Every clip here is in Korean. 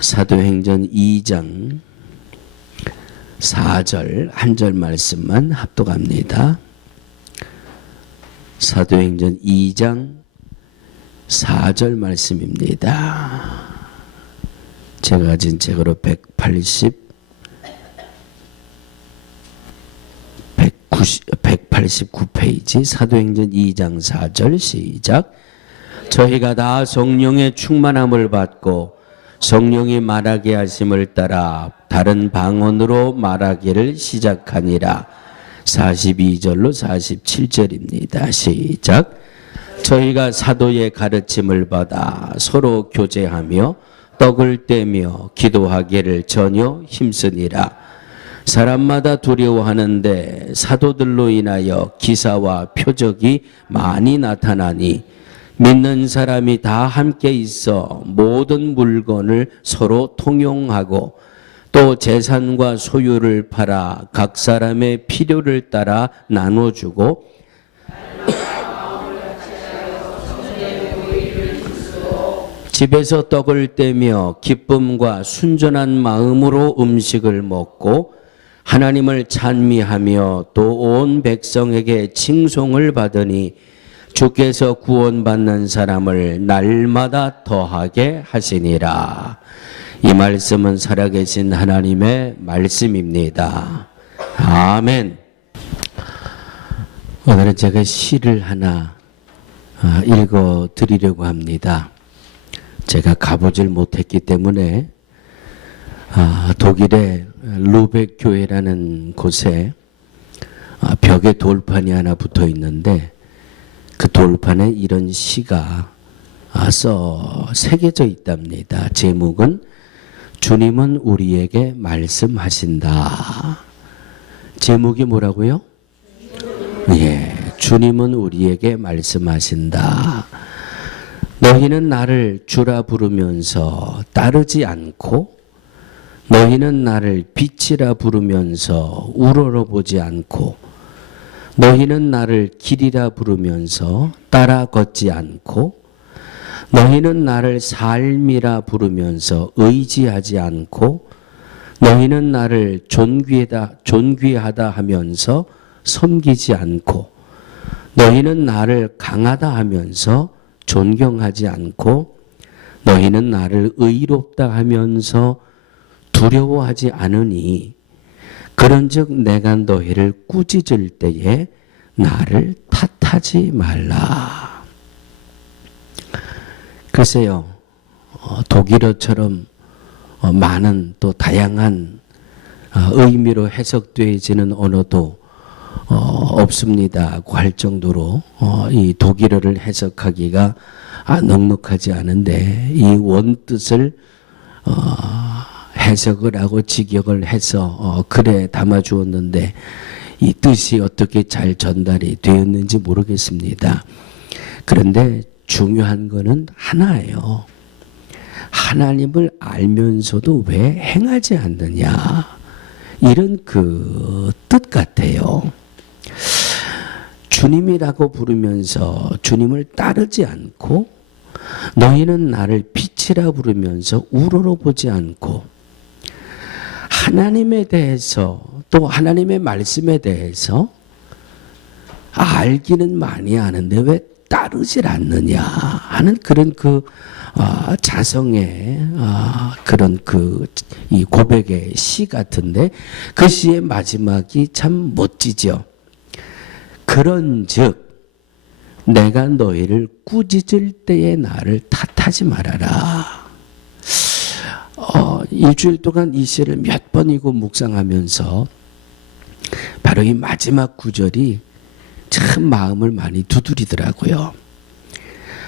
사도행전 2장 4절 한 절 말씀만 합독합니다. 사도행전 2장 4절 말씀입니다. 제가 가진 책으로 189페이지 사도행전 2장 4절 시작. 저희가 다 성령의 충만함을 받고 성령이 말하게 하심을 따라 다른 방언으로 말하기를 시작하니라. 42절로 47절입니다. 시작. 저희가 사도의 가르침을 받아 서로 교제하며 떡을 떼며 기도하기를 전혀 힘쓰니라. 사람마다 두려워하는데 사도들로 인하여 기사와 표적이 많이 나타나니 믿는 사람이 다 함께 있어 모든 물건을 서로 통용하고 또 재산과 소유를 팔아 각 사람의 필요를 따라 나눠주고 집에서 떡을 떼며 기쁨과 순전한 마음으로 음식을 먹고 하나님을 찬미하며 또 온 백성에게 칭송을 받으니 주께서 구원받는 사람을 날마다 더하게 하시니라. 이 말씀은 살아계신 하나님의 말씀입니다. 아멘. 오늘은 제가 시를 하나 읽어 드리려고 합니다. 제가 가보질 못했기 때문에 독일의 루벡 교회라는 곳에 벽에 돌판이 하나 붙어 있는데 그 돌판에 이런 시가 새겨져 있답니다. 제목은 주님은 우리에게 말씀하신다. 제목이 뭐라고요? 예, 주님은 우리에게 말씀하신다. 너희는 나를 주라 부르면서 따르지 않고 너희는 나를 빛이라 부르면서 우러러보지 않고 너희는 나를 길이라 부르면서 따라 걷지 않고 너희는 나를 삶이라 부르면서 의지하지 않고 너희는 나를 존귀하다 하면서 섬기지 않고 너희는 나를 강하다 하면서 존경하지 않고 너희는 나를 의롭다 하면서 두려워하지 않으니 그런즉 내가 너희를 꾸짖을 때에 나를 탓하지 말라. 글쎄요, 독일어처럼 많은 또 다양한 의미로 해석되어지는 언어도 없습니다고 할 정도로 이 독일어를 해석하기가 넉넉하지 않은데 이 원뜻을 해석을 하고 직역을 해서 글에 담아 주었는데 이 뜻이 어떻게 잘 전달이 되었는지 모르겠습니다. 그런데 중요한 거는 하나예요. 하나님을 알면서도 왜 행하지 않느냐, 이런 그 뜻 같아요. 주님이라고 부르면서 주님을 따르지 않고 너희는 나를 빛이라 부르면서 우러러보지 않고 하나님에 대해서 또 하나님의 말씀에 대해서 알기는 많이 아는데 왜 따르질 않느냐 하는 그런 자성의 그런 이 고백의 시 같은데 그 시의 마지막이 참 멋지죠. 그런즉 내가 너희를 꾸짖을 때에 나를 탓하지 말아라. 일주일 동안 이 시를 몇 번이고 묵상하면서 바로 이 마지막 구절이 참 마음을 많이 두드리더라고요.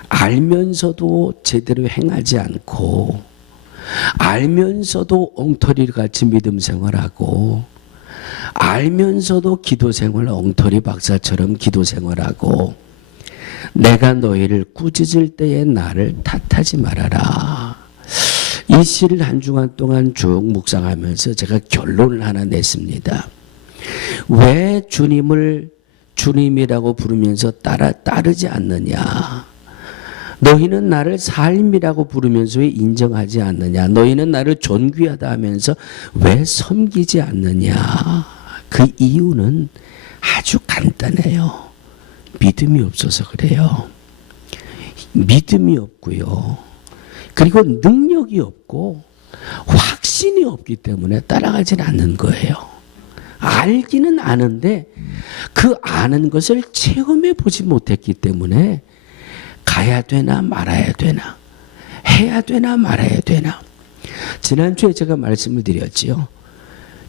알면서도 제대로 행하지 않고 알면서도 엉터리같이 믿음 생활하고 알면서도 기도 생활 엉터리 박사처럼 기도 생활하고 내가 너희를 꾸짖을 때에 나를 탓하지 말아라. 이 시를 한 주간 동안 쭉 묵상하면서 제가 결론을 하나 냈습니다. 왜 주님을 주님이라고 부르면서 따르지 않느냐? 너희는 나를 삶이라고 부르면서 왜 인정하지 않느냐? 너희는 나를 존귀하다 하면서 왜 섬기지 않느냐? 그 이유는 아주 간단해요. 믿음이 없어서 그래요. 믿음이 없고요. 그리고 능력이 없고 확신이 없기 때문에 따라가지 않는 거예요. 알기는 아는데 그 아는 것을 체험해 보지 못했기 때문에 가야 되나 말아야 되나, 해야 되나 말아야 되나. 지난주에 제가 말씀을 드렸지요.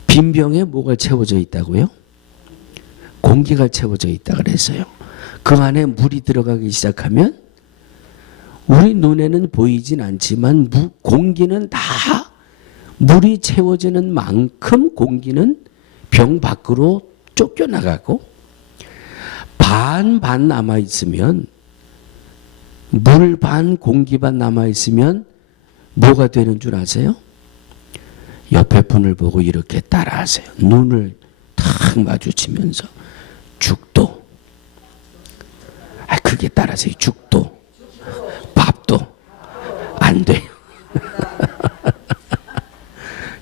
빈 병에 뭐가 채워져 있다고요? 공기가 채워져 있다 그랬어요. 그 안에 물이 들어가기 시작하면 우리 눈에는 보이진 않지만 공기는 다 물이 채워지는 만큼 공기는 병 밖으로 쫓겨나가고 반 남아있으면 물 반 공기 반 남아있으면 뭐가 되는 줄 아세요? 옆에 분을 보고 이렇게 따라하세요. 눈을 탁 마주치면서 죽도. 그게 따라하세요. 죽도. 밥도 안 돼요.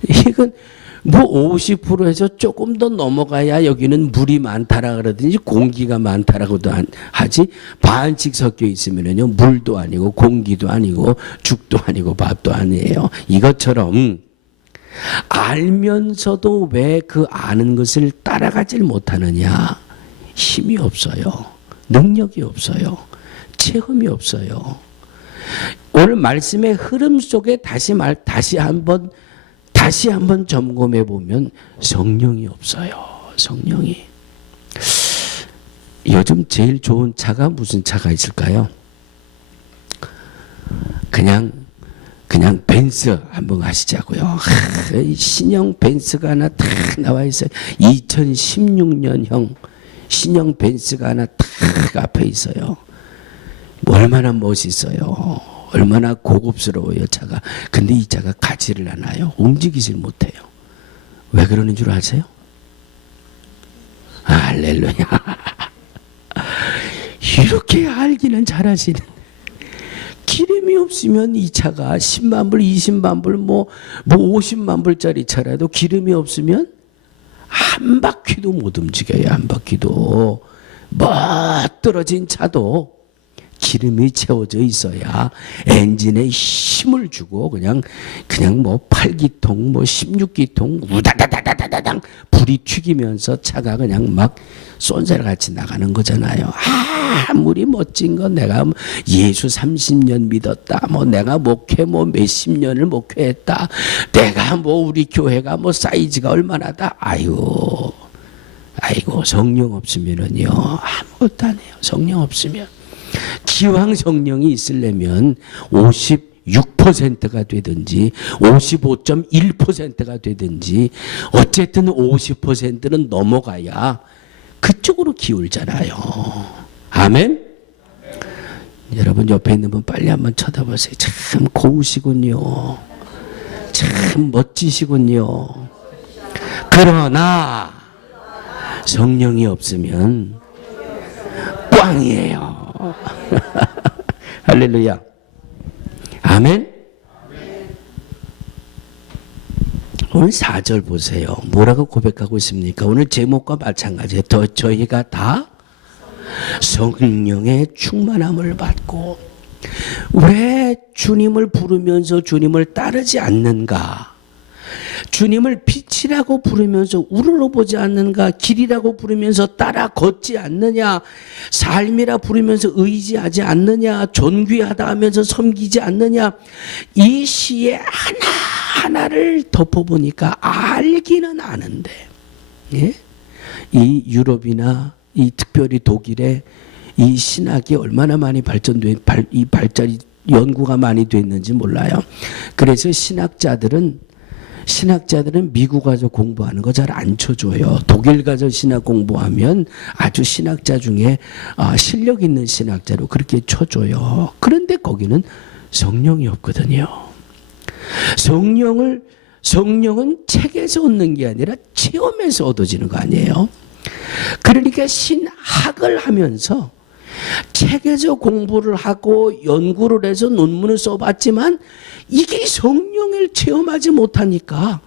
이건 뭐 50%에서 조금 더 넘어가야 여기는 물이 많다라 그러든지 공기가 많다라고도 하지, 반씩 섞여 있으면요 물도 아니고 공기도 아니고 죽도 아니고 밥도 아니에요. 이것처럼 알면서도 왜 그 아는 것을 따라가질 못하느냐? 힘이 없어요. 능력이 없어요. 체험이 없어요. 오늘 말씀의 흐름 속에 다시 한번 점검해 보면 성령이 없어요. 성령이. 요즘 제일 좋은 차가 무슨 차가 있을까요? 그냥 벤츠 한번 가시자고요. 신형 벤츠가 하나 딱 나와 있어요. 2016년형 신형 벤츠가 하나 딱 앞에 있어요. 얼마나 멋있어요. 얼마나 고급스러워요, 차가. 근데 이 차가 가지를 않아요. 움직이질 못해요. 왜 그러는 줄 아세요? 할렐루야. 이렇게 알기는 잘하시는. 기름이 없으면 이 차가 10만 불, 20만 불, 뭐 50만 불짜리 차라도 기름이 없으면 한 바퀴도 못 움직여요. 한 바퀴도. 떨어진 차도 기름이 채워져 있어야 엔진에 힘을 주고 그냥 뭐 8기통 뭐 16기통 우다다다다다당 불이 튀기면서 차가 그냥 막 쏜살같이 나가는 거잖아요. 아무리 멋진 건 내가 예수 30년 믿었다, 뭐 내가 목회 뭐 몇십 년을 목회했다, 내가 뭐 우리 교회가 뭐 사이즈가 얼마나다. 아이고 성령 없으면은요 아무것도 안 해요. 성령 없으면. 기왕 성령이 있으려면 56%가 되든지 55.1%가 되든지 어쨌든 50%는 넘어가야 그쪽으로 기울잖아요. 아멘? 여러분 옆에 있는 분 빨리 한번 쳐다보세요. 참 고우시군요. 참 멋지시군요. 그러나 성령이 없으면 꽝이에요. 할렐루야. 아멘. 오늘 4절 보세요. 뭐라고 고백하고 있습니까? 오늘 제목과 마찬가지예요. 저희가 다 성령의 충만함을 받고. 왜 주님을 부르면서 주님을 따르지 않는가? 주님을 빛이라고 부르면서 우러러보지 않는가? 길이라고 부르면서 따라 걷지 않느냐? 삶이라 부르면서 의지하지 않느냐? 존귀하다 하면서 섬기지 않느냐? 이 시에 하나하나를 덮어보니까 알기는 아는데, 예? 이 유럽이나 이 특별히 독일에 이 신학이 얼마나 많이 발전이 연구가 많이 됐는지 몰라요. 그래서 신학자들은 미국 가서 공부하는 거 잘 안 쳐줘요. 독일 가서 신학 공부하면 아주 신학자 중에 실력 있는 신학자로 그렇게 쳐줘요. 그런데 거기는 성령이 없거든요. 성령은 책에서 얻는 게 아니라 체험에서 얻어지는 거 아니에요. 그러니까 신학을 하면서 책에서 공부를 하고 연구를 해서 논문을 써봤지만 이게 성령을 체험하지 못하니까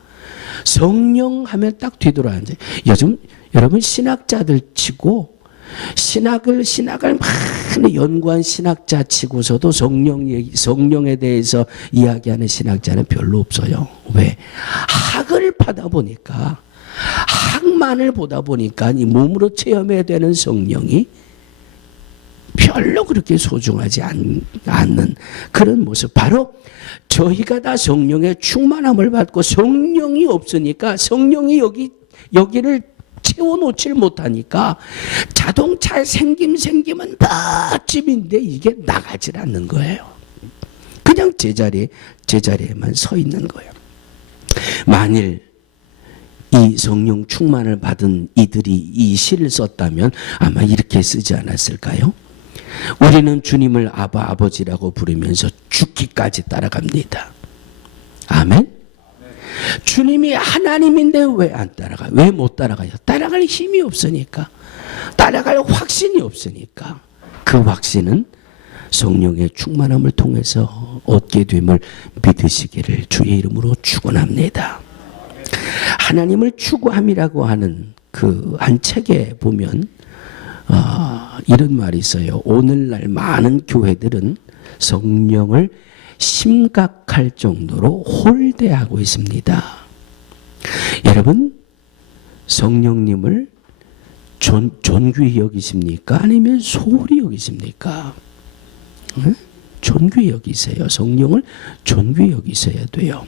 성령 하면 딱 뒤돌아앉아요. 요즘 여러분 신학자들 치고 신학을 많이 연구한 신학자 치고서도 성령에 대해서 이야기하는 신학자는 별로 없어요. 왜? 학을 파다 보니까 학만을 보다 보니까 이 몸으로 체험해야 되는 성령이 별로 그렇게 소중하지 않는 그런 모습. 바로 저희가 다 성령의 충만함을 받고 성령이 없으니까 성령이 여기를 채워놓질 못하니까 자동차 생기면 멋짐인데 이게 나가질 않는 거예요. 그냥 제자리에만 서 있는 거예요. 만일 이 성령 충만을 받은 이들이 이 시를 썼다면 아마 이렇게 쓰지 않았을까요? 우리는 주님을 아버지라고 부르면서 죽기까지 따라갑니다. 아멘? 주님이 하나님인데 왜 안 따라가요? 왜 못 따라가요? 따라갈 힘이 없으니까. 따라갈 확신이 없으니까. 그 확신은 성령의 충만함을 통해서 얻게 됨을 믿으시기를 주의 이름으로 축원합니다. 하나님을 추구함이라고 하는 그 한 책에 보면 이런 말이 있어요. 오늘날 많은 교회들은 성령을 심각할 정도로 홀대하고 있습니다. 여러분, 성령님을 존귀히 여기십니까? 아니면 소홀히 여기십니까? 네? 존귀히 여기세요. 성령을 존귀히 여기셔야 돼요.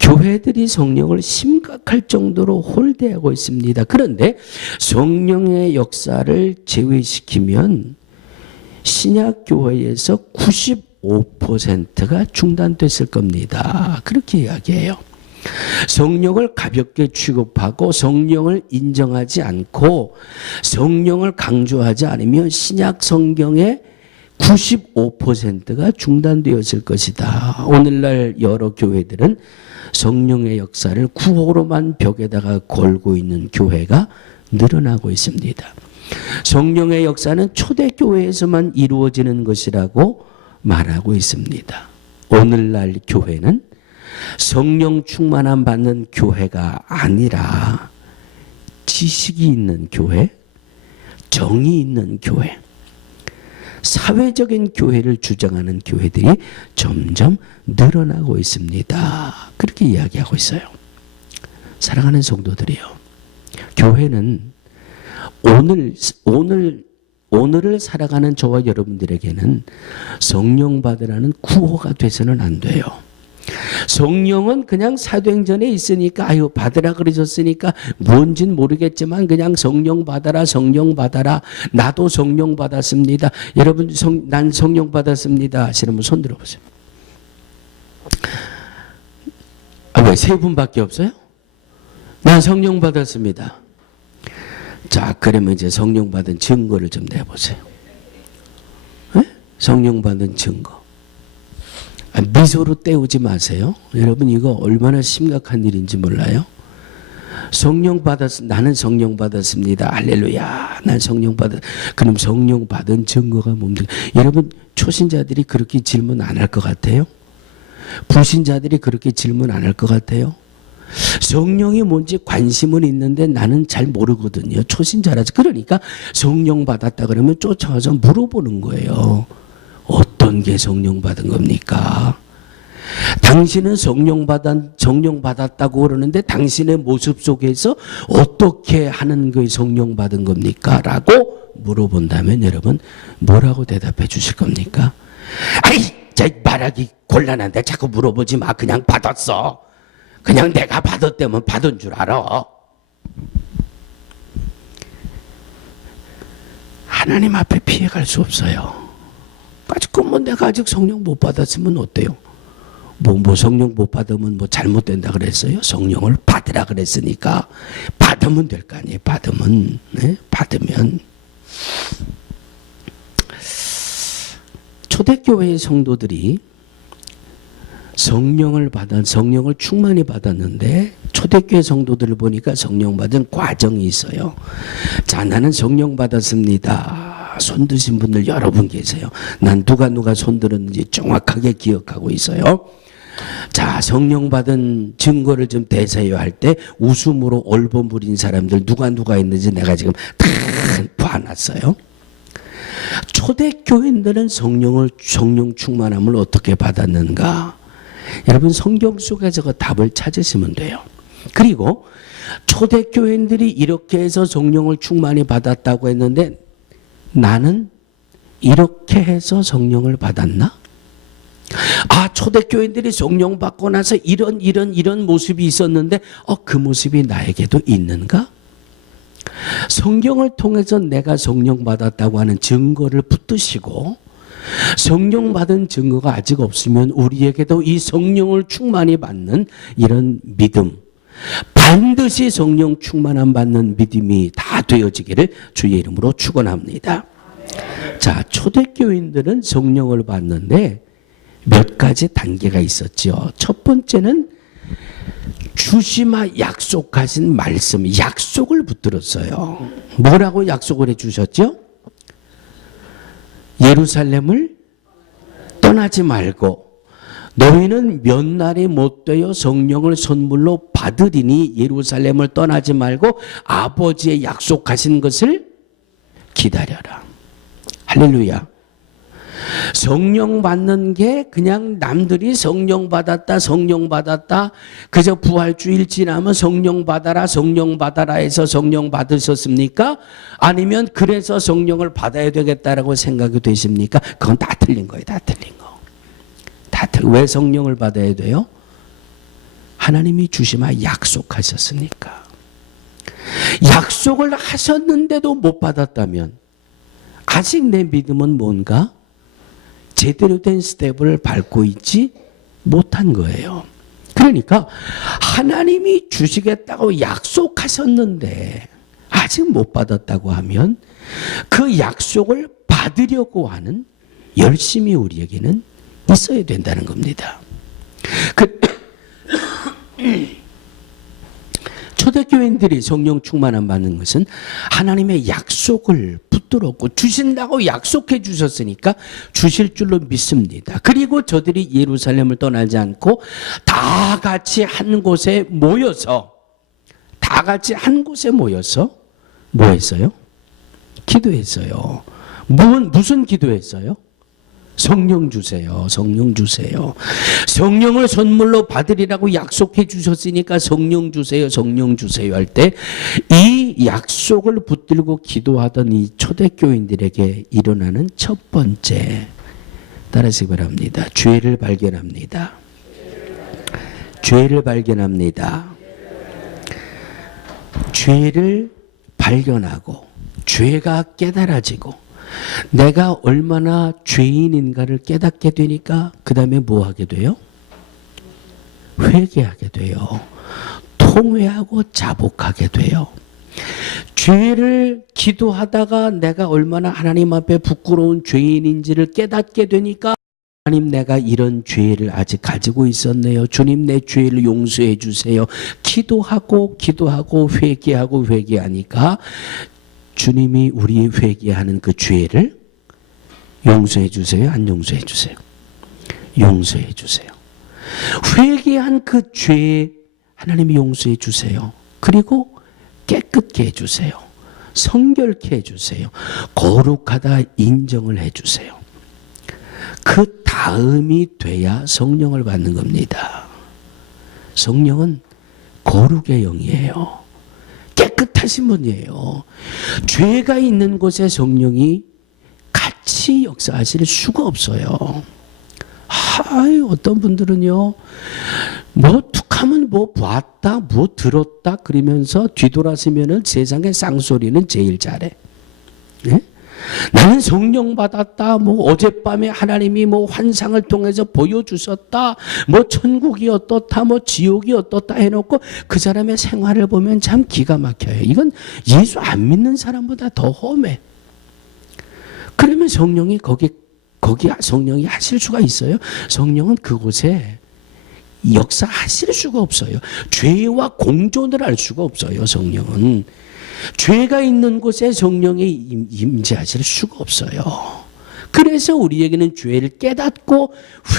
교회들이 성령을 심각할 정도로 홀대하고 있습니다. 그런데 성령의 역사를 제외시키면 신약교회에서 95%가 중단됐을 겁니다. 그렇게 이야기해요. 성령을 가볍게 취급하고 성령을 인정하지 않고 성령을 강조하지 않으면 신약 성경의 95%가 중단되었을 것이다. 오늘날 여러 교회들은 성령의 역사를 구호로만 벽에다가 걸고 있는 교회가 늘어나고 있습니다. 성령의 역사는 초대교회에서만 이루어지는 것이라고 말하고 있습니다. 오늘날 교회는 성령 충만함 받는 교회가 아니라 지식이 있는 교회, 정이 있는 교회, 사회적인 교회를 주장하는 교회들이 점점 늘어나고 있습니다. 그렇게 이야기하고 있어요. 사랑하는 성도들이요. 교회는 오늘을 살아가는 저와 여러분들에게는 성령 받으라는 구호가 돼서는 안 돼요. 성령은 그냥 사도행전에 있으니까 아유 받으라 그러셨으니까 뭔진 모르겠지만 그냥 성령 받아라 나도 성령 받았습니다. 여러분 난 성령 받았습니다 하시는 분 손 들어보세요. 왜 세 분밖에 없어요? 난 성령 받았습니다. 자 그러면 이제 성령 받은 증거를 좀 내보세요. 네? 성령 받은 증거. 미소로 때우지 마세요. 여러분 이거 얼마나 심각한 일인지 몰라요? 나는 성령 받았습니다. 할렐루야. 난 성령 받았. 그럼 성령 받은 증거가 뭡니까? 여러분 초신자들이 그렇게 질문 안 할 것 같아요? 불신자들이 그렇게 질문 안 할 것 같아요? 성령이 뭔지 관심은 있는데 나는 잘 모르거든요. 초신자라서. 그러니까 성령 받았다 그러면 쫓아와서 물어보는 거예요. 어떤 게 성령 받은 겁니까? 당신은 성령 받았다고 그러는데 당신의 모습 속에서 어떻게 하는 게 성령 받은 겁니까? 라고 물어본다면 여러분 뭐라고 대답해 주실 겁니까? 아이, 말하기 곤란한데 자꾸 물어보지 마. 그냥 받았어. 그냥 내가 받았다면 받은 줄 알아. 하나님 앞에 피해갈 수 없어요. 내가 아직 성령 못 받았으면 어때요? 성령 못 받으면 잘못된다 그랬어요? 성령을 받으라 그랬으니까 받으면 될 거 아니에요. 받으면. 네? 받으면. 초대교회의 성도들이 성령을 충만히 받았는데 초대교회 성도들을 보니까 성령 받은 과정이 있어요. 자, 나는 성령 받았습니다. 손 드신 분들 여러분 계세요. 난 누가 손 들었는지 정확하게 기억하고 있어요. 자, 성령 받은 증거를 좀 대세요 할 때 웃음으로 얼버 무린 사람들 누가 있는지 내가 지금 다 봐놨어요. 초대교인들은 성령 충만함을 어떻게 받았는가? 여러분 성경 속에서 그 답을 찾으시면 돼요. 그리고 초대교인들이 이렇게 해서 성령을 충만히 받았다고 했는데 나는 이렇게 해서 성령을 받았나? 아, 초대교인들이 성령 받고 나서 이런 모습이 있었는데 그 모습이 나에게도 있는가? 성경을 통해서 내가 성령 받았다고 하는 증거를 붙드시고 성령 받은 증거가 아직 없으면 우리에게도 이 성령을 충만히 받는 이런 믿음, 반드시 성령 충만함 받는 믿음이 다 되어지기를 주의 이름으로 축원합니다. 자, 초대교인들은 성령을 받는데 몇 가지 단계가 있었죠. 첫 번째는 주시마 약속하신 말씀, 약속을 붙들었어요. 뭐라고 약속을 해주셨죠? 예루살렘을 떠나지 말고 너희는 몇 날이 못 되어 성령을 선물로 받으리니 예루살렘을 떠나지 말고 아버지의 약속하신 것을 기다려라. 할렐루야. 성령 받는 게 그냥 남들이 성령 받았다 그저 부활주일 지나면 성령 받아라 해서 성령 받으셨습니까? 아니면 그래서 성령을 받아야 되겠다라고 생각이 되십니까? 그건 다 틀린 거예요. 다 틀린 거. 왜 성령을 받아야 돼요? 하나님이 주시마 약속하셨으니까. 약속을 하셨는데도 못 받았다면 아직 내 믿음은 뭔가 제대로 된 스텝을 밟고 있지 못한 거예요. 그러니까 하나님이 주시겠다고 약속하셨는데 아직 못 받았다고 하면 그 약속을 받으려고 하는 열심이 우리에게는 있어야 된다는 겁니다. 초대교인들이 성령 충만함 받는 것은 하나님의 약속을 붙들었고 주신다고 약속해 주셨으니까 주실 줄로 믿습니다. 그리고 저들이 예루살렘을 떠나지 않고 다 같이 한 곳에 모여서 뭐 했어요? 기도했어요. 무슨 기도했어요? 성령 주세요. 성령 주세요. 성령을 선물로 받으리라고 약속해 주셨으니까 성령 주세요. 성령 주세요 할 때 이 약속을 붙들고 기도하던 이 초대교인들에게 일어나는 첫 번째, 따라하시기 바랍니다. 죄를 발견합니다. 죄를 발견합니다. 죄를 발견하고 죄가 깨달아지고 내가 얼마나 죄인인가를 깨닫게 되니까 그 다음에 뭐 하게 돼요? 회개하게 돼요. 통회하고 자복하게 돼요. 죄를 기도하다가 내가 얼마나 하나님 앞에 부끄러운 죄인인지를 깨닫게 되니까 하나님, 내가 이런 죄를 아직 가지고 있었네요. 주님, 내 죄를 용서해 주세요. 기도하고 회개하니까 주님이 우리 회개하는 그 죄를 용서해 주세요? 안 용서해 주세요? 용서해 주세요. 회개한 그 죄 하나님이 용서해 주세요. 그리고 깨끗게 해주세요. 성결케 해주세요. 거룩하다 인정을 해주세요. 그 다음이 돼야 성령을 받는 겁니다. 성령은 거룩의 영이에요. 깨끗하신 분이에요. 죄가 있는 곳에 성령이 같이 역사하실 수가 없어요. 어떤 분들은요, 뭐 툭하면 뭐 봤다, 뭐 들었다 그러면서 뒤돌아서면은 세상의 쌍소리는 제일 잘해. 네? 나는 성령 받았다, 뭐 어젯밤에 하나님이 뭐 환상을 통해서 보여주셨다, 뭐 천국이 어떻다, 뭐 지옥이 어떻다 해놓고 그 사람의 생활을 보면 참 기가 막혀요. 이건 예수 안 믿는 사람보다 더 험해. 그러면 성령이 거기 성령이 하실 수가 있어요? 성령은 그곳에 역사하실 수가 없어요. 죄와 공존을 할 수가 없어요. 성령은 죄가 있는 곳에 성령이 임재하실 수가 없어요. 그래서 우리에게는 죄를 깨닫고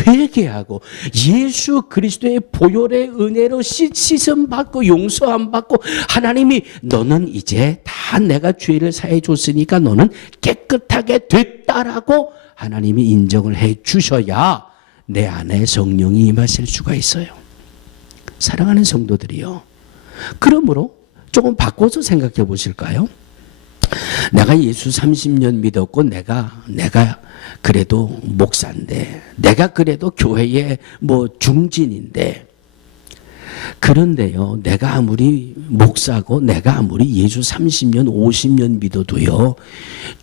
회개하고 예수 그리스도의 보혈의 은혜로 씻음 받고 용서함 받고 하나님이 너는 이제 다 내가 죄를 사해 줬으니까 너는 깨끗하게 됐다라고 하나님이 인정을 해 주셔야 내 안에 성령이 임하실 수가 있어요. 사랑하는 성도들이요. 그러므로 조금 바꿔서 생각해 보실까요? 내가 예수 30년 믿었고 내가 그래도 목사인데 내가 그래도 교회의 중진인데 그런데요 내가 아무리 목사고 내가 아무리 예수 30년 50년 믿어도요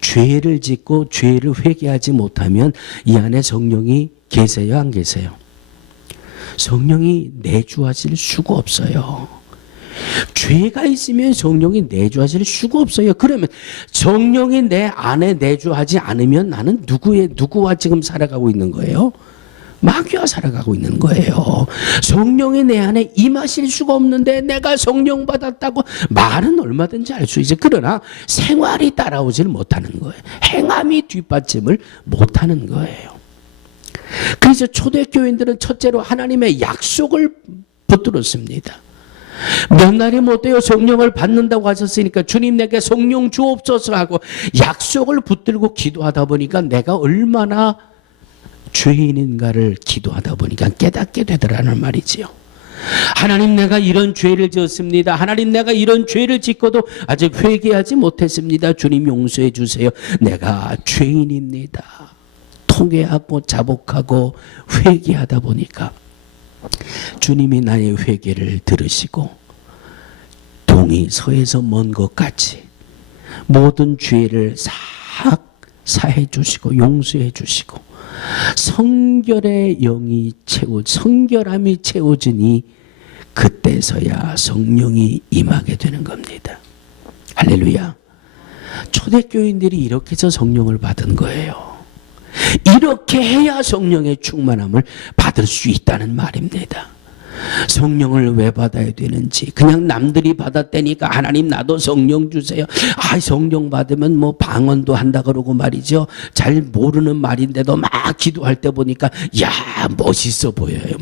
죄를 짓고 죄를 회개하지 못하면 이 안에 성령이 계세요 안 계세요? 성령이 내주하실 수가 없어요. 죄가 있으면 성령이 내주하실 수가 없어요. 그러면 성령이 내 안에 내주하지 않으면 나는 누구와 지금 살아가고 있는 거예요? 마귀와 살아가고 있는 거예요. 성령이 내 안에 임하실 수가 없는데 내가 성령 받았다고 말은 얼마든지 할 수 있어요. 그러나 생활이 따라오질 못하는 거예요. 행함이 뒷받침을 못하는 거예요. 그래서 초대교인들은 첫째로 하나님의 약속을 붙들었습니다. 몇 날이 못 돼요. 성령을 받는다고 하셨으니까 주님 내게 성령 주옵소서 하고 약속을 붙들고 기도하다 보니까 내가 얼마나 죄인인가를 기도하다 보니까 깨닫게 되더라는 말이지요. 하나님 내가 이런 죄를 지었습니다. 하나님 내가 이런 죄를 짓고도 아직 회개하지 못했습니다. 주님 용서해 주세요. 내가 죄인입니다. 통회하고 자복하고 회개하다 보니까 주님이 나의 회개를 들으시고 동이 서에서 먼 것 같이 모든 죄를 싹 사해 주시고 용서해 주시고 성결의 영이 성결함이 채워지니 그때서야 성령이 임하게 되는 겁니다. 할렐루야. 초대교인들이 이렇게 해서 성령을 받은 거예요. 이렇게 해야 성령의 충만함을 받을 수 있다는 말입니다. 성령을 왜 받아야 되는지 그냥 남들이 받았다니까 하나님 나도 성령 주세요. 성령 받으면 방언도 한다 그러고 말이죠. 잘 모르는 말인데도 막 기도할 때 보니까 야 멋있어 보여요.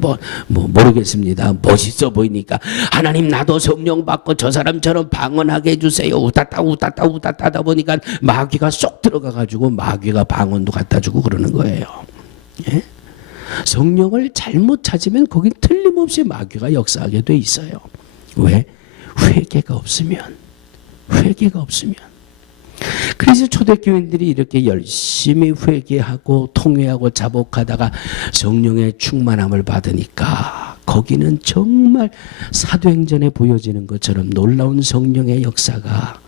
모르겠습니다. 멋있어 보이니까 하나님 나도 성령 받고 저 사람처럼 방언하게 해주세요. 우따따 하다 보니까 마귀가 쏙 들어가가지고 마귀가 방언도 갖다 주고 그러는 거예요. 예? 성령을 잘못 찾으면 거긴 틀림없이 마귀가 역사하게 돼 있어요. 왜? 회개가 없으면. 그래서 초대교인들이 이렇게 열심히 회개하고 통회하고 자복하다가 성령의 충만함을 받으니까 거기는 정말 사도행전에 보여지는 것처럼 놀라운 성령의 역사가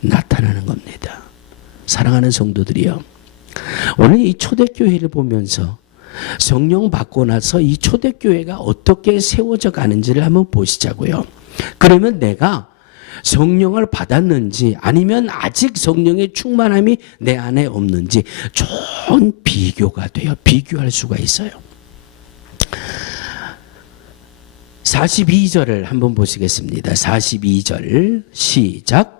나타나는 겁니다. 사랑하는 성도들이요. 오늘 이 초대교회를 보면서 성령 받고 나서 이 초대교회가 어떻게 세워져 가는지를 한번 보시자고요. 그러면 내가 성령을 받았는지 아니면 아직 성령의 충만함이 내 안에 없는지 좋은 비교가 돼요. 비교할 수가 있어요. 42절을 한번 보시겠습니다. 42절 시작.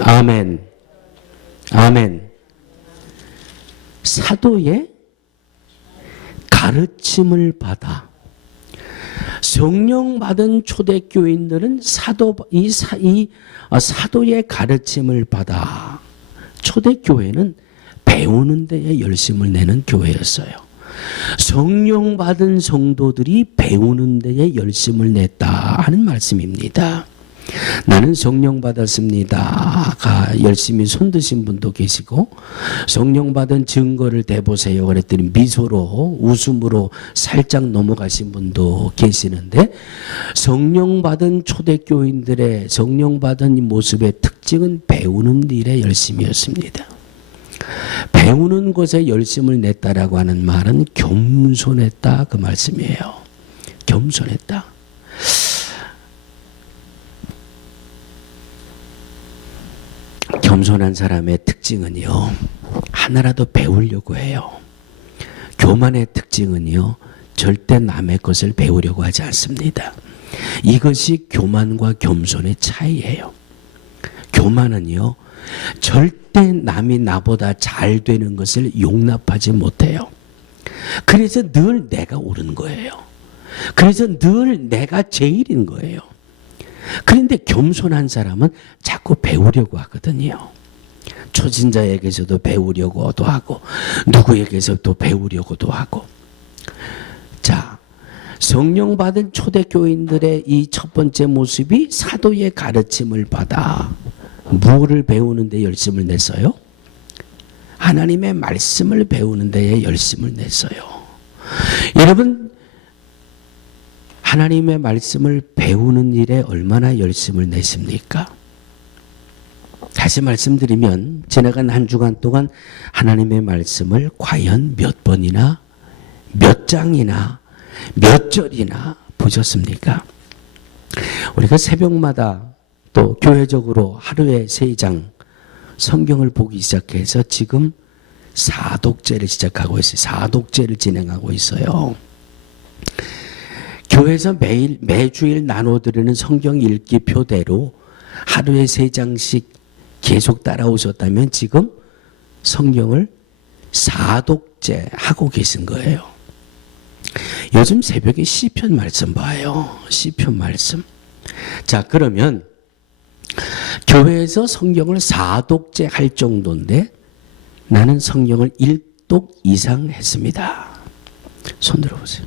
아멘. 아멘. 사도의 가르침을 받아 성령 받은 초대교인들은 사도의 가르침을 받아 초대교회는 배우는 데에 열심을 내는 교회였어요. 성령 받은 성도들이 배우는 데에 열심을 냈다 하는 말씀입니다. 나는 성령 받았습니다가 열심히 손드신 분도 계시고 성령 받은 증거를 대보세요 그랬더니 미소로 웃음으로 살짝 넘어가신 분도 계시는데 성령 받은 초대교인들의 성령 받은 모습의 특징은 배우는 일에 열심이었습니다. 배우는 것에 열심을 냈다라고 하는 말은 겸손했다 그 말씀이에요. 겸손했다. 겸손한 사람의 특징은요 하나라도 배우려고 해요. 교만의 특징은요 절대 남의 것을 배우려고 하지 않습니다. 이것이 교만과 겸손의 차이예요. 교만은요, 절대 남이 나보다 잘 되는 것을 용납하지 못해요. 그래서 늘 내가 옳은 거예요. 그래서 늘 내가 제일인 거예요. 그런데 겸손한 사람은 자꾸 배우려고 하거든요. 초신자에게서도 배우려고도 하고 누구에게서도 배우려고도 하고. 자, 성령 받은 초대교인들의 이 첫 번째 모습이 사도의 가르침을 받아 무엇을 배우는 데 열심을 냈어요? 하나님의 말씀을 배우는 데에 열심을 냈어요. 여러분, 하나님의 말씀을 배우는 일에 얼마나 열심을 내십니까? 다시 말씀드리면 지나간 한 주간 동안 하나님의 말씀을 과연 몇 번이나 몇 장이나 몇 절이나 보셨습니까? 우리가 새벽마다 또 교회적으로 하루에 3장 성경을 보기 시작해서 지금 사독제를 시작하고 있어요. 사독제를 진행하고 있어요. 교회에서 매주일 나눠드리는 성경 읽기 표대로 하루에 3장씩 계속 따라오셨다면 지금 성경을 사독제 하고 계신 거예요. 요즘 새벽에 시편 말씀 봐요. 시편 말씀. 자, 그러면 교회에서 성경을 사독제 할 정도인데 나는 성경을 1독 이상 했습니다. 손 들어보세요.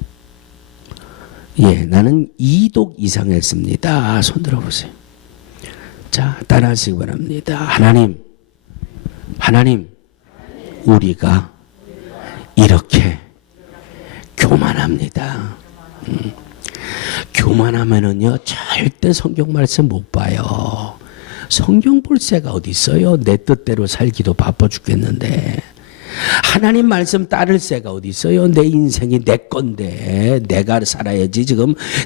예, 나는 2독 이상 했습니다. 손 들어보세요. 자, 따라하시기 바랍니다. 하나님, 우리가 이렇게 교만합니다. 교만하면은요, 절대 성경 말씀 못 봐요. 성경 볼 새가 어디 있어요? 내 뜻대로 살기도 바빠 죽겠는데. 하나님 말씀 따를 새가 어디 있어요? 내 인생이 내 건데 내가 살아야지.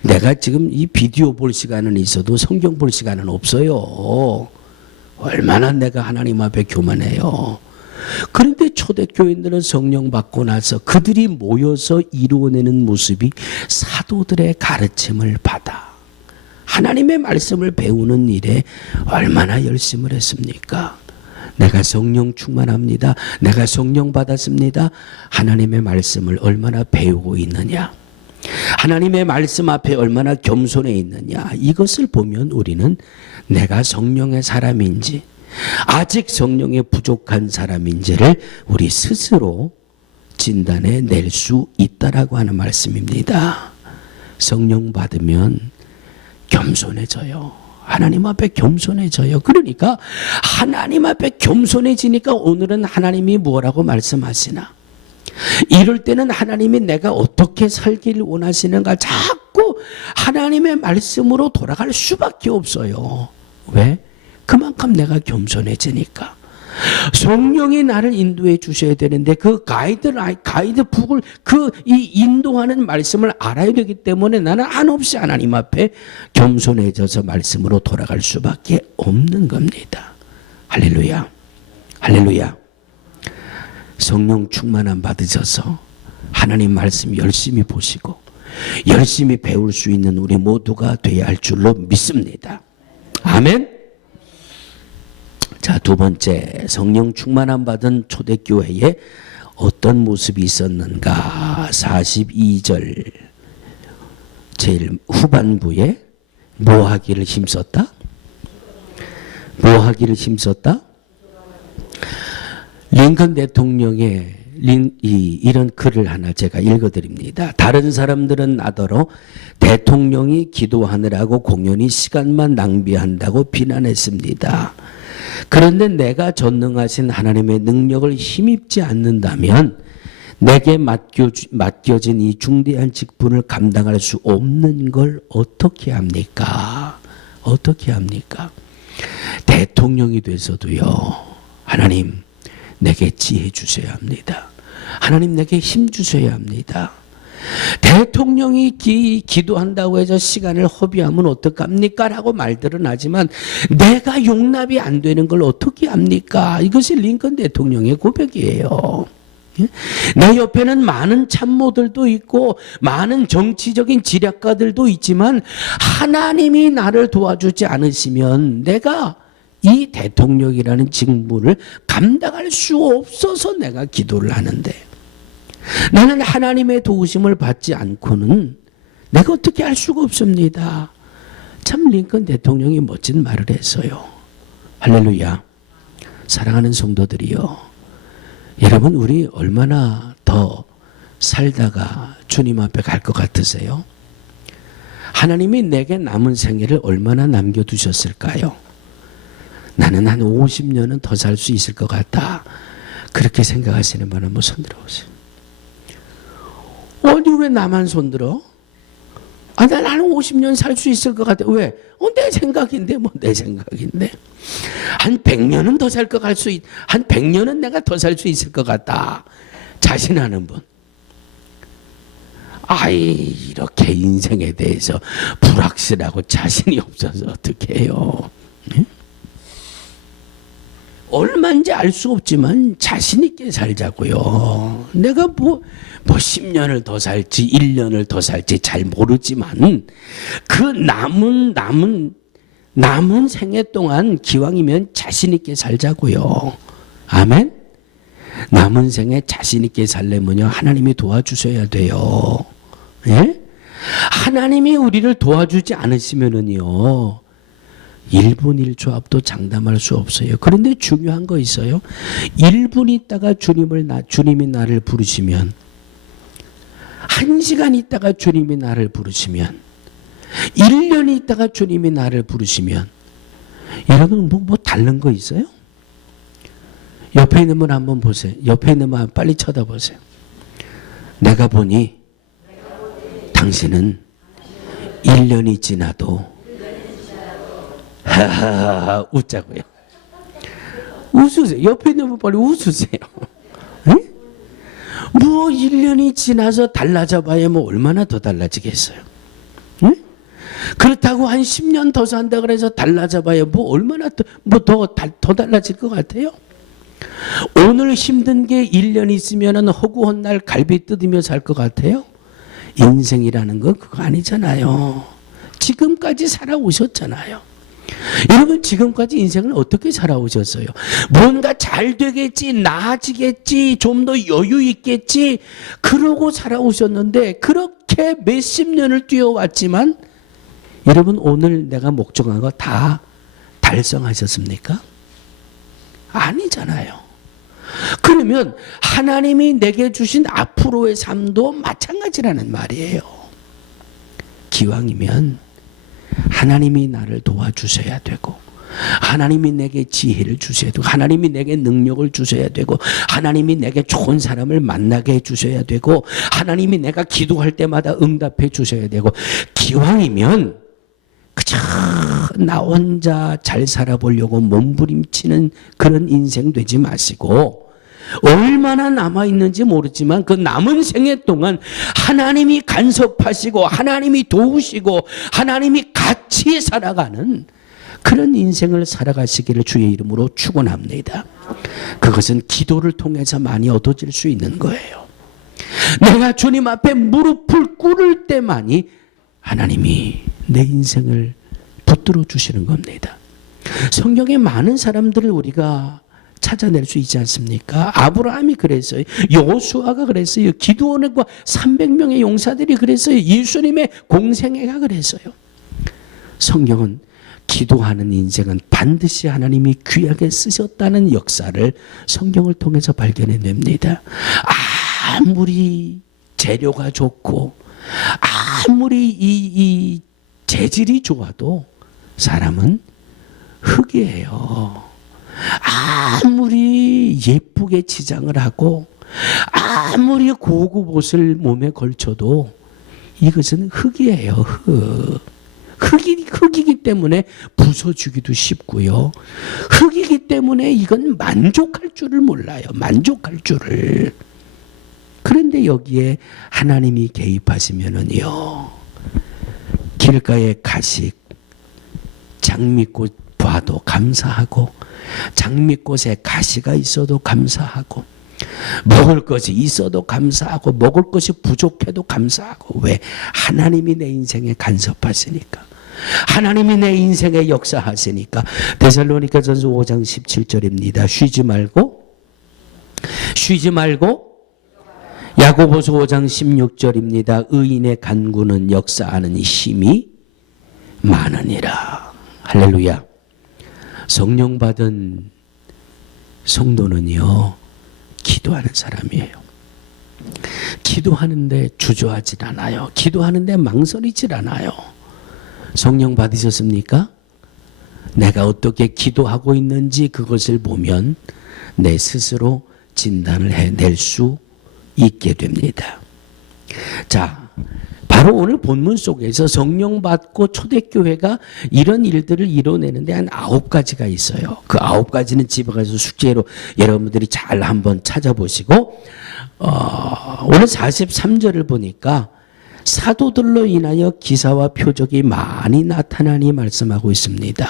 내가 지금 이 비디오 볼 시간은 있어도 성경 볼 시간은 없어요. 얼마나 내가 하나님 앞에 교만해요. 그런데 초대교인들은 성령 받고 나서 그들이 모여서 이루어내는 모습이 사도들의 가르침을 받아 하나님의 말씀을 배우는 일에 얼마나 열심을 했습니까? 내가 성령 충만합니다. 내가 성령 받았습니다. 하나님의 말씀을 얼마나 배우고 있느냐? 하나님의 말씀 앞에 얼마나 겸손해 있느냐? 이것을 보면 우리는 내가 성령의 사람인지 아직 성령에 부족한 사람인지를 우리 스스로 진단해 낼 수 있다라고 하는 말씀입니다. 성령 받으면 겸손해져요. 하나님 앞에 겸손해져요. 그러니까 하나님 앞에 겸손해지니까 오늘은 하나님이 뭐라고 말씀하시나? 이럴 때는 하나님이 내가 어떻게 살기를 원하시는가 자꾸 하나님의 말씀으로 돌아갈 수밖에 없어요. 왜? 그만큼 내가 겸손해지니까. 성령이 나를 인도해 주셔야 되는데 그 가이드북을 이 인도하는 말씀을 알아야 되기 때문에 나는 한없이 하나님 앞에 겸손해져서 말씀으로 돌아갈 수밖에 없는 겁니다. 할렐루야. 할렐루야. 성령 충만함 받으셔서 하나님 말씀 열심히 보시고 열심히 배울 수 있는 우리 모두가 되어야 할 줄로 믿습니다. 아멘. 자, 두 번째, 성령 충만함 받은 초대교회에 어떤 모습이 있었는가? 42절 제일 후반부에 뭐 하기를 힘썼다? 뭐 하기를 힘썼다? 링컨 대통령의 이런 글을 하나 제가 읽어드립니다. 다른 사람들은 나더러 대통령이 기도하느라고 공연히 시간만 낭비한다고 비난했습니다. 그런데 내가 전능하신 하나님의 능력을 힘입지 않는다면 내게 맡겨진 이 중대한 직분을 감당할 수 없는 걸 어떻게 합니까? 어떻게 합니까? 대통령이 돼서도요. 하나님 내게 지혜 주셔야 합니다. 하나님 내게 힘 주셔야 합니다. 대통령이 기도한다고 해서 시간을 허비하면 어떡합니까? 라고 말들은 하지만 내가 용납이 안 되는 걸 어떻게 합니까? 이것이 링컨 대통령의 고백이에요. 내 옆에는 많은 참모들도 있고 많은 정치적인 지략가들도 있지만 하나님이 나를 도와주지 않으시면 내가 이 대통령이라는 직무를 감당할 수 없어서 내가 기도를 하는데, 나는 하나님의 도우심을 받지 않고는 내가 어떻게 할 수가 없습니다. 참 링컨 대통령이 멋진 말을 했어요. 할렐루야. 사랑하는 성도들이요, 여러분, 우리 얼마나 더 살다가 주님 앞에 갈 것 같으세요? 하나님이 내게 남은 생애를 얼마나 남겨두셨을까요? 나는 한 50년은 더 살 수 있을 것 같다, 그렇게 생각하시는 분 한번 손들어 보세요. 어디 왜 나만 손들어? 난 한 50년 살 수 있을 것 같아. 왜? 내 생각인데, 내 생각인데. 한 100년은 더 살 것 같을 수 한 100년은 내가 더 살 수 있을 것 같다, 자신하는 분. 이렇게 인생에 대해서 불확실하고 자신이 없어서 어떻게 해요? 네? 얼마인지 알 수 없지만 자신 있게 살자고요. 내가 10년을 더 살지 1년을 더 살지 잘 모르지만 그 남은 생애 동안 기왕이면 자신 있게 살자고요. 아멘. 남은 생에 자신 있게 살려면요, 하나님이 도와주셔야 돼요. 예? 하나님이 우리를 도와주지 않으시면은요, 1분 1초 앞도 장담할 수 없어요. 그런데 중요한 거 있어요. 1분 있다가 주님이 나를 부르시면, 1시간 있다가 주님이 나를 부르시면, 1년 있다가 주님이 나를 부르시면, 여러분 뭐 다른 거 있어요? 옆에 있는 분 한번 보세요. 옆에 있는 분 빨리 쳐다보세요. 내가 보니 당신은 1년이 지나도 하하하 웃자고요. 웃으세요. 옆에 있는 분 빨리 웃으세요. 응? 1년이 지나서 달라져 봐야 얼마나 더 달라지겠어요. 응? 그렇다고 한 10년 더 산다 그래서 달라져 봐야 얼마나 더 달라질 것 같아요? 오늘 힘든 게 1년 있으면 허구한 날 갈비 뜯으며 살 것 같아요? 인생이라는 건 그거 아니잖아요. 지금까지 살아오셨잖아요. 여러분, 지금까지 인생을 어떻게 살아오셨어요? 뭔가 잘 되겠지, 나아지겠지, 좀 더 여유 있겠지, 그러고 살아오셨는데 그렇게 몇십 년을 뛰어왔지만 여러분, 오늘 내가 목적한 거 다 달성하셨습니까? 아니잖아요. 그러면 하나님이 내게 주신 앞으로의 삶도 마찬가지라는 말이에요. 기왕이면 하나님이 나를 도와주셔야 되고, 하나님이 내게 지혜를 주셔야 되고, 하나님이 내게 능력을 주셔야 되고, 하나님이 내게 좋은 사람을 만나게 해주셔야 되고, 하나님이 내가 기도할 때마다 응답해 주셔야 되고, 기왕이면 그저 나 혼자 잘 살아보려고 몸부림치는 그런 인생 되지 마시고, 얼마나 남아있는지 모르지만 그 남은 생애 동안 하나님이 간섭하시고 하나님이 도우시고 하나님이 같이 살아가는 그런 인생을 살아가시기를 주의 이름으로 축원합니다. 그것은 기도를 통해서 많이 얻어질 수 있는 거예요. 내가 주님 앞에 무릎을 꿇을 때만이 하나님이 내 인생을 붙들어 주시는 겁니다. 성경에 많은 사람들을 우리가 찾아낼 수 있지 않습니까? 아브라함이 그랬어요. 여호수아가 그랬어요. 기드온과 300명의 용사들이 그랬어요. 예수님의 공생애가 그랬어요. 성경은 기도하는 인생은 반드시 하나님이 귀하게 쓰셨다는 역사를 성경을 통해서 발견해냅니다. 아무리 재료가 좋고 아무리 이 재질이 좋아도 사람은 흙이에요. 아무리 예쁘게 치장을 하고 아무리 고급 옷을 몸에 걸쳐도 이것은 흙이에요. 흙이기 때문에 부서지기도 쉽고요. 흙이기 때문에 이건 만족할 줄을 몰라요. 만족할 줄을. 그런데 여기에 하나님이 개입하시면은요, 길가의 가식, 장미꽃 봐도 감사하고, 장미꽃에 가시가 있어도 감사하고, 먹을 것이 있어도 감사하고 먹을 것이 부족해도 감사하고. 왜? 하나님이 내 인생에 간섭하시니까. 하나님이 내 인생에 역사하시니까. 데살로니가전서 5장 17절입니다. 쉬지 말고 야고보서 5장 16절입니다. 의인의 간구는 역사하는 힘이 많으니라. 할렐루야. 성령 받은 성도는요, 기도하는 사람이에요. 기도하는데 주저하질 않아요. 기도하는데 망설이질 않아요. 성령 받으셨습니까? 내가 어떻게 기도하고 있는지 그것을 보면 내 스스로 진단을 해낼 수 있게 됩니다. 자, 바로 오늘 본문 속에서 성령 받고 초대교회가 이런 일들을 이뤄내는데 한 9가지가 있어요. 그 9가지는 집에 가서 숙제로 여러분들이 잘 한번 찾아보시고, 오늘 43절을 보니까 사도들로 인하여 기사와 표적이 많이 나타나니 말씀하고 있습니다.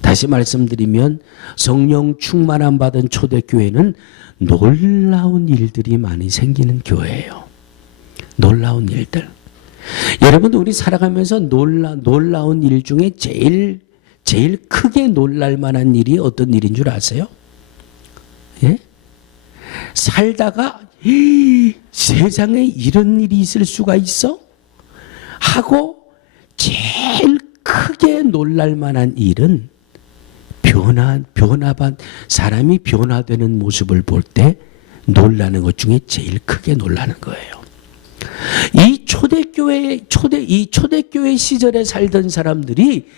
다시 말씀드리면 성령 충만함 받은 초대교회는 놀라운 일들이 많이 생기는 교회예요. 놀라운 일들. 여러분, 우리 살아가면서 놀라운 일 중에 제일 크게 놀랄 만한 일이 어떤 일인 줄 아세요? 예? 살다가 세상에 이런 일이 있을 수가 있어? 하고 제일 크게 놀랄 만한 일은 사람이 변화되는 모습을 볼 때 놀라는 것 중에 제일 크게 놀라는 거예요. 이 초대교회 시절에 살던 사람들이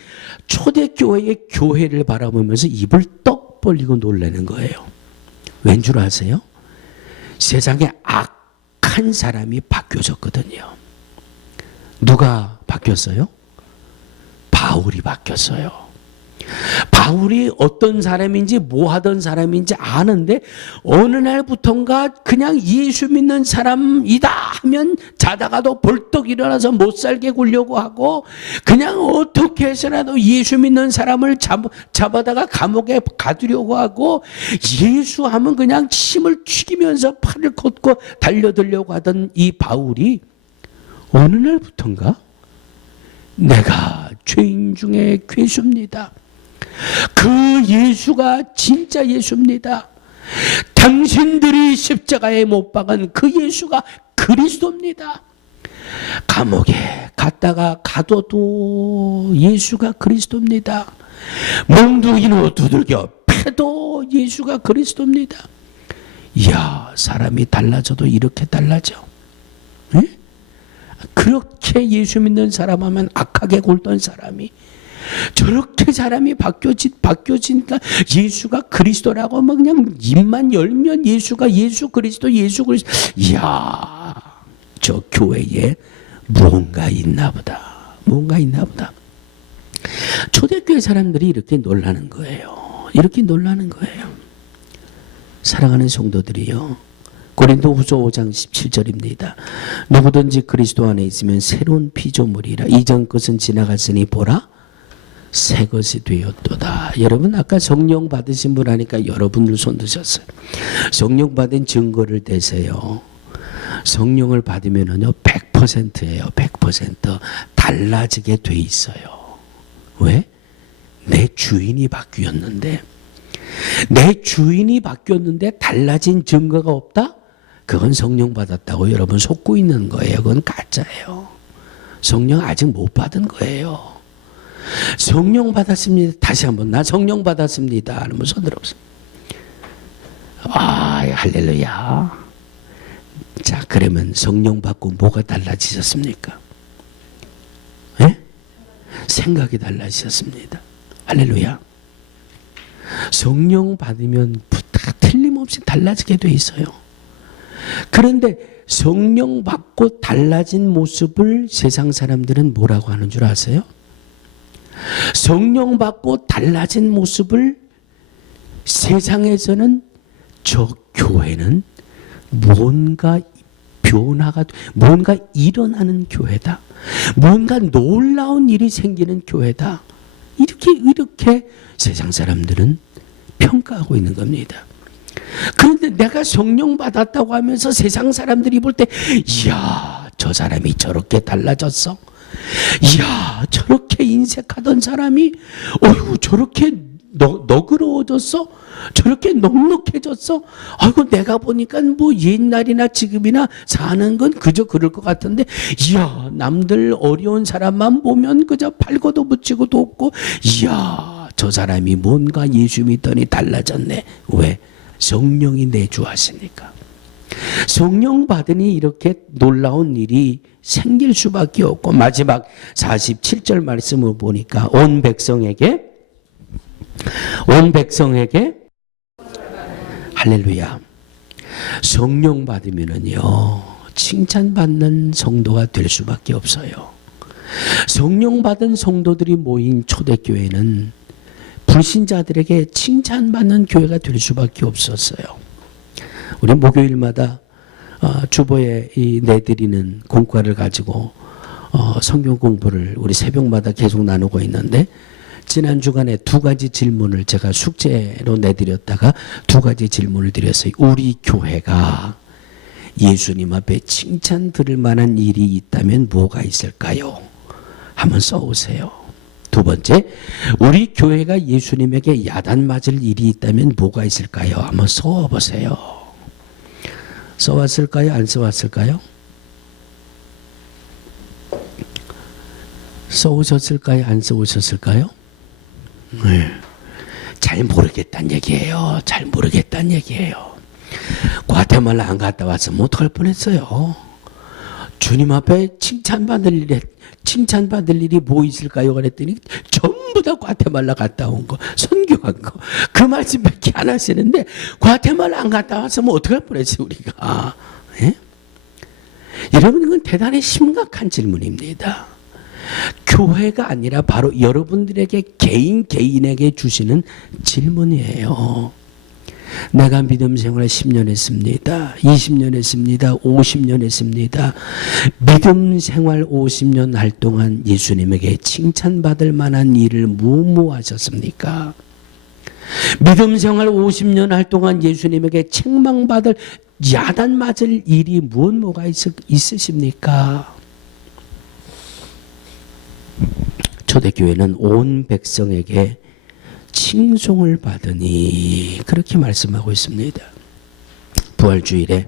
초대교회의 교회를 바라보면서 입을 떡 벌리고 놀라는 거예요. 왠 줄 아세요? 세상에 악한 사람이 바뀌어졌거든요. 누가 바뀌었어요? 바울이 바뀌었어요. 바울이 어떤 사람인지 뭐 하던 사람인지 아는데 어느 날부턴가 그냥 예수 믿는 사람이다 하면 자다가도 벌떡 일어나서 못 살게 굴려고 하고, 그냥 어떻게 해서라도 예수 믿는 사람을 잡아다가 감옥에 가두려고 하고, 예수 하면 그냥 침을 튀기면서 팔을 걷고 달려들려고 하던 이 바울이 어느 날부턴가 내가 죄인 중에 괴수입니다. 그 예수가 진짜 예수입니다. 당신들이 십자가에 못 박은 그 예수가 그리스도입니다. 감옥에 갔다가 가둬도 예수가 그리스도입니다. 몽둥이로 두들겨 패도 예수가 그리스도입니다. 이야, 사람이 달라져도 이렇게 달라져. 네? 그렇게 예수 믿는 사람 하면 악하게 굴던 사람이 저렇게 사람이 바뀌어지니까 예수가 그리스도라고 막 그냥 입만 열면 예수가 예수 그리스도. 이야, 저 교회에 뭔가 있나 보다. 초대교회 사람들이 이렇게 놀라는 거예요. 사랑하는 성도들이요, 고린도후서 5장 17절입니다. 누구든지 그리스도 안에 있으면 새로운 피조물이라. 이전 것은 지나갔으니 보라 새 것이 되었도다. 여러분, 아까 성령 받으신 분 하니까 여러분들 손 드셨어요. 성령 받은 증거를 대세요. 성령을 받으면은요 100%예요. 100% 달라지게 돼 있어요. 왜? 내 주인이 바뀌었는데 달라진 증거가 없다? 그건 성령 받았다고 여러분 속고 있는 거예요. 그건 가짜예요. 성령 아직 못 받은 거예요. 성령 받았습니다. 다시 한번, 나 성령 받았습니다. 하면 손 들어보세요. 아, 할렐루야. 자, 그러면 성령 받고 뭐가 달라지셨습니까? 예? 생각이 달라지셨습니다. 할렐루야. 성령 받으면 다 틀림없이 달라지게 돼 있어요. 그런데 성령 받고 달라진 모습을 세상 사람들은 뭐라고 하는 줄 아세요? 성령 받고 달라진 모습을 세상에서는 저 교회는 뭔가 일어나는 교회다. 뭔가 놀라운 일이 생기는 교회다. 이렇게 세상 사람들은 평가하고 있는 겁니다. 그런데 내가 성령 받았다고 하면서 세상 사람들이 볼 때, 이야, 저 사람이 저렇게 달라졌어? 이야, 저렇게 인색하던 사람이, 어이구, 저렇게 너그러워졌어? 저렇게 넉넉해졌어? 아이고, 내가 보니까 뭐 옛날이나 지금이나 사는 건 그저 그럴 것 같은데, 이야, 남들 어려운 사람만 보면 그저 팔고도 붙이고 돕고, 이야, 저 사람이 뭔가 예수 믿더니 달라졌네. 왜? 성령이 내주하시니까. 성령 받으니 이렇게 놀라운 일이 생길 수밖에 없고, 마지막 47절 말씀을 보니까 온 백성에게 할렐루야. 성령 받으면은요, 칭찬받는 성도가 될 수밖에 없어요. 성령 받은 성도들이 모인 초대교회는 불신자들에게 칭찬받는 교회가 될 수밖에 없었어요. 우리 목요일마다 주보에 내드리는 공과를 가지고 성경 공부를 우리 새벽마다 계속 나누고 있는데, 지난 주간에 두 가지 질문을 제가 숙제로 내드렸다가 두 가지 질문을 드렸어요. 우리 교회가 예수님 앞에 칭찬 들을 만한 일이 있다면 뭐가 있을까요? 한번 써오세요. 두 번째, 우리 교회가 예수님에게 야단 맞을 일이 있다면 뭐가 있을까요? 한번 써보세요. 써왔을까요? 안 써왔을까요? 써오셨을까요? 안 써오셨을까요? 네. 잘 모르겠다는 얘기예요. 잘 모르겠다는 얘기예요. 과테말라 안 갔다 왔으면 어떡할 뻔했어요. 주님 앞에 칭찬받을 일이 뭐 있을까요? 그랬더니 전부 다 과테말라 갔다 온 거, 선교한 거, 그 말씀밖에 안 하시는데, 과테말라 안 갔다 왔으면 어떡할 뻔했어요, 우리가. 예? 여러분, 이건 대단히 심각한 질문입니다. 교회가 아니라 바로 여러분들에게 개인에게 주시는 질문이에요. 내가 믿음 생활 10년 했습니다. 20년 했습니다. 50년 했습니다. 믿음 생활 50년 할 동안 예수님에게 칭찬받을 만한 일을 뭐 하셨습니까? 믿음 생활 50년 할 동안 예수님에게 책망받을, 야단 맞을 일이 뭐가 있으십니까? 초대교회는 온 백성에게 칭송을 받으니 그렇게 말씀하고 있습니다. 부활주일에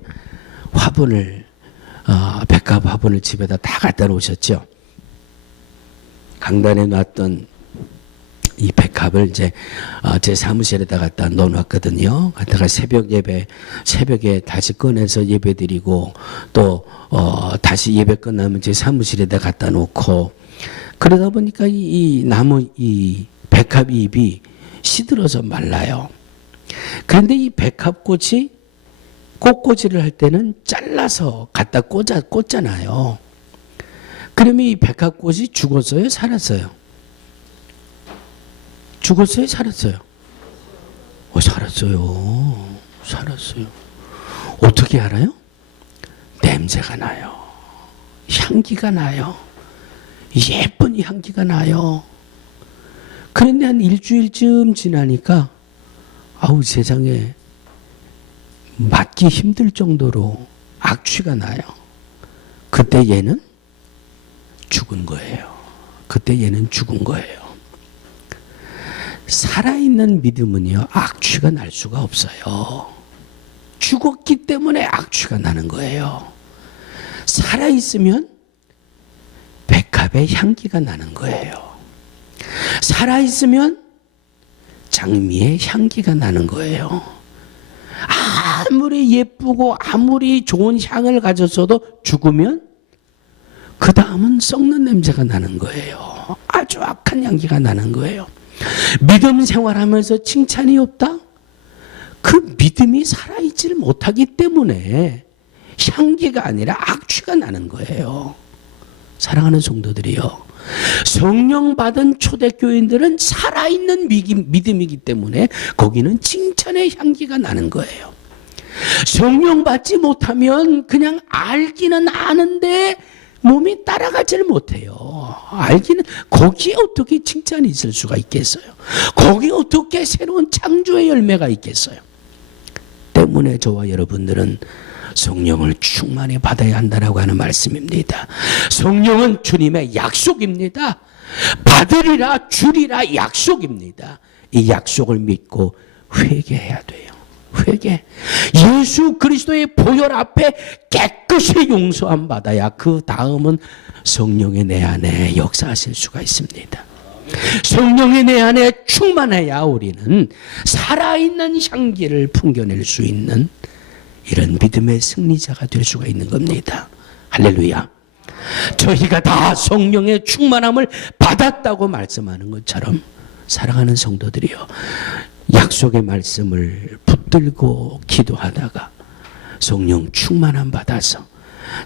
화분을 백합 화분을 집에다 다 갖다 놓으셨죠. 강단에 놨던 이 백합을 이제 제 사무실에다 갖다 놓아놨거든요. 갖다가 새벽에 다시 꺼내서 예배드리고 또 다시 예배 끝나면 제 사무실에다 갖다 놓고, 그러다 보니까 이 나무 이 백합 잎이 시들어서 말라요. 그런데 이 백합꽃이 꽃꽂이를 할 때는 잘라서 갖다 꽂잖아요. 그러면 이 백합꽃이 죽었어요? 살았어요? 죽었어요? 살았어요? 살았어요. 어떻게 알아요? 냄새가 나요. 향기가 나요. 예쁜 향기가 나요. 그런데 한 일주일쯤 지나니까 아우, 세상에 맡기 힘들 정도로 악취가 나요. 그때 얘는 죽은 거예요. 살아있는 믿음은요, 악취가 날 수가 없어요. 죽었기 때문에 악취가 나는 거예요. 살아있으면 백합의 향기가 나는 거예요. 살아있으면 장미의 향기가 나는 거예요. 아무리 예쁘고 아무리 좋은 향을 가졌어도 죽으면 그 다음은 썩는 냄새가 나는 거예요. 아주 악한 향기가 나는 거예요. 믿음 생활하면서 칭찬이 없다? 그 믿음이 살아있지를 못하기 때문에 향기가 아니라 악취가 나는 거예요. 사랑하는 성도들이요, 성령 받은 초대교인들은 살아있는 믿음이기 때문에 거기는 칭찬의 향기가 나는 거예요. 성령 받지 못하면 그냥 알기는 아는데 몸이 따라가지를 못해요. 알기는, 거기에 어떻게 칭찬이 있을 수가 있겠어요? 거기에 어떻게 새로운 창조의 열매가 있겠어요? 때문에 저와 여러분들은 성령을 충만히 받아야 한다라고 하는 말씀입니다. 성령은 주님의 약속입니다. 받으리라 주리라 약속입니다. 이 약속을 믿고 회개해야 돼요. 회개. 예수 그리스도의 보혈 앞에 깨끗이 용서함 받아야 그 다음은 성령의 내 안에 역사하실 수가 있습니다. 성령의 내 안에 충만해야 우리는 살아있는 향기를 풍겨낼 수 있는 이런 믿음의 승리자가 될 수가 있는 겁니다. 할렐루야. 저희가 다 성령의 충만함을 받았다고 말씀하는 것처럼 사랑하는 성도들이요, 약속의 말씀을 붙들고 기도하다가 성령 충만함 받아서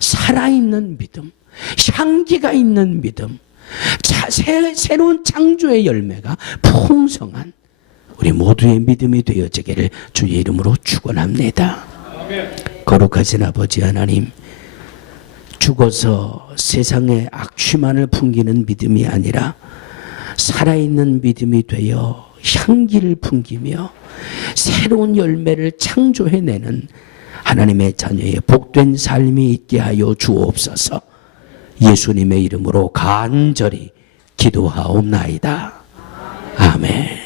살아있는 믿음, 향기가 있는 믿음, 새로운 창조의 열매가 풍성한 우리 모두의 믿음이 되어지기를 주의 이름으로 축원합니다. 거룩하신 아버지 하나님, 죽어서 세상의 악취만을 풍기는 믿음이 아니라 살아있는 믿음이 되어 향기를 풍기며 새로운 열매를 창조해내는 하나님의 자녀의 복된 삶이 있게 하여 주옵소서. 예수님의 이름으로 간절히 기도하옵나이다. 아멘.